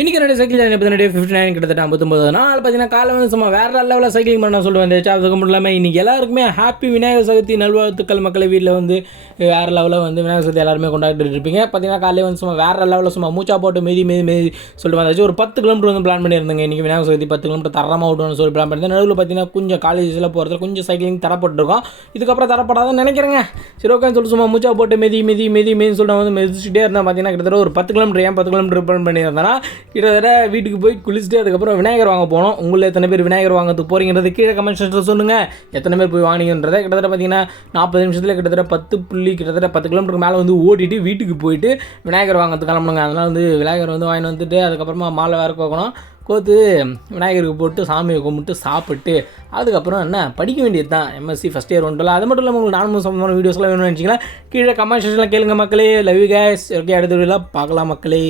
இன்றைக்கி என்னுடைய சைக்கிள் பார்த்தீங்கன்னா 59 கிட்டத்தட்ட 59 நாள் பார்த்தீங்கன்னா காலை வந்து சும்மா வேறு லெவலில் சைக்கிளிங் பண்ண சொல்லுவேன். அதுக்கு மட்டும் இல்லாமல் இன்றைக்கி எல்லாருக்குமே ஹாப்பி விநாயகர் சதுர்த்தி நல்வாழ்த்துக்கள். மக்களை வீட்டில் வந்து வேறு லெவலில் வந்து விநாயகர் சதுர்த்தி எல்லாருமே கொண்டாடிட்டு இருப்பீங்க. பார்த்தீங்கன்னா காலையில் வந்து சும்மா வேறு லெவலில் சும்மா மூச்சா போட்டு மெதி சொல்லிட்டு வந்தாச்சு. ஒரு 10 கிலோமீட்டர் வந்து பிளான் பண்ணியிருந்தேங்க. இன்றைக்கி விநாயகர் சதுர்த்தி 10 கிலோமீட்டர் தரமாக விட்டோம்னு சொல்லி பிளான் பண்ணியிருந்தேன். நடுவில் பார்த்தீங்கன்னா கொஞ்சம் காலேஜில் போகிறதுல கொஞ்சம் சைக்கிளிங் தரப்பட்டிருக்கோம். இதுக்கப்புறம் தரப்படாதுன்னு நினைக்கிறேங்க. சரி ஓகேன்னு சொல்லிட்டு சும்மா மூச்சா போட்டு மெதின்னு சொல்லிட்டு வந்து மெதிச்சுட்டே இருந்தேன். பார்த்தீங்கன்னா கிட்டத்தட்ட ஒரு 10 கிலோமீட்டர் 10 கிலோமீட்டர் பிளான் பண்ணியிருந்தேன்னா கிட்டத்தட்ட வீட்டுக்கு போய் குளிச்சுட்டு அதுக்கப்புறம் விநாயகர் வாங்க போனோம். உங்களை எத்தனை பேர் விநாயகர் வாங்கிறதுக்கு போகிறீங்கிறது கீழே கமெண்ட் செக்ஷனில் சொல்லுங்கள். எத்தனை பேர் போய் வாங்கினீங்கன்றதை கிட்டத்தட்ட பார்த்தீங்கன்னா 40 நிமிஷத்தில் கிட்டத்தட்ட 10 கிலோமீட்டருக்கு மேலே வந்து ஓட்டிட்டு வீட்டுக்கு போயிட்டு விநாயகர் வாங்கிறதுக்கு கிளம்பணுங்க. அதனால் வந்து விநாயகர் வந்து வாங்கிட்டு வந்துட்டு அதுக்கப்புறமா மாலை வேறு கோக்கணும். கோத்து விநாயகருக்கு போட்டு சாமியை கும்பிட்டு சாப்பிட்டு அதுக்கப்புறம் என்ன படிக்க வேண்டியது தான். எம்எஸ்சி ஃபஸ்ட் இயர் வந்துட்டல. அது மட்டும் இல்லாமல் உங்களுக்கு நானும் சம்பந்தமான வீடியோஸ்லாம் வேணும்னு நினச்சிங்கன்னா கீழே கமெண்ட் செக்ஷனில் கேளுங்க மக்களே. Love you guys. ஓகே, அடுத்த வீடியோவில் பார்க்கலாம் மக்களே.